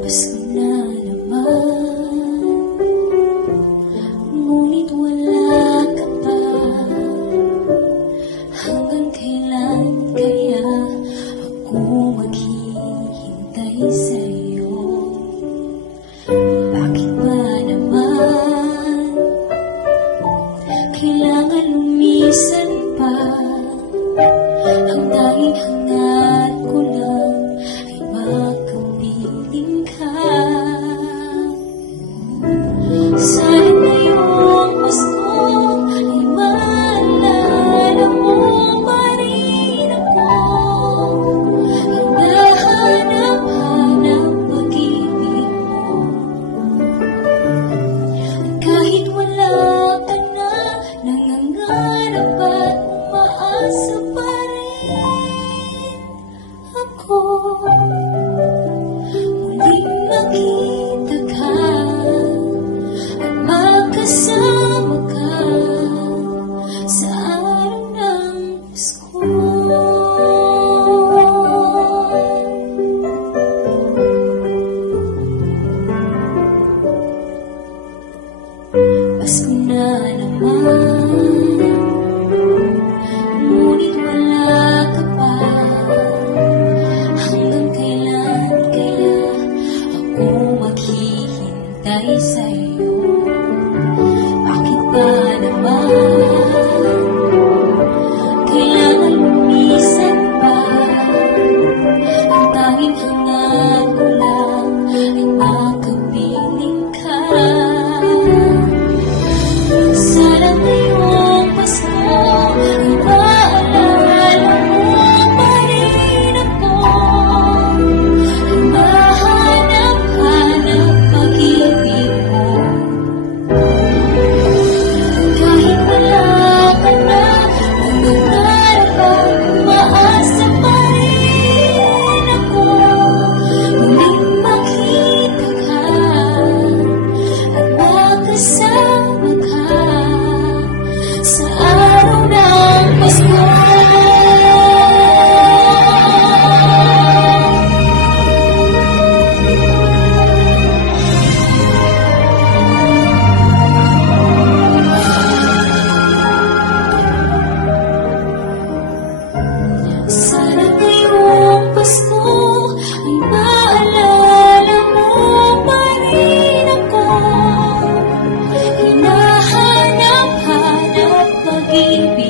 Pasko na naman, ngunit wala ka pa. Hanggang kailan kaya ako maghihintay sa'yo? Bakit ba naman kailangan lumisan pa? Ang tanging hangat ko lang ay makapiling ka. Sana ngayong Pasko ay maalala mo pa rin ako. Hinahanap-hanap pag-ibig mo. At kahit wala ka na, nangangarap at umaasa pa rin ako. Muling makita ka at magkasama ka sa araw ng Pasko. Pasko na naman, ngunit wala ka pa. Hanggang kailan kaya ako maghihintay sa'yo? Bakit ba naman kailangan lumisan pa? Ang tanging hangat ko lang ay makapiling ka. Sana ngayong Pasko ay maalala mo pa rin ako. Hinahanap-hanap pag-ibig mo. Kahit wala ka na, nangangarap at umaasa pa rin ako. Muling makita ka at magkasama ka sa araw ng Pasko. Sana ngayong Pasko ay maalala mo pa rin ako. Hinahanap-hanap pag-ibig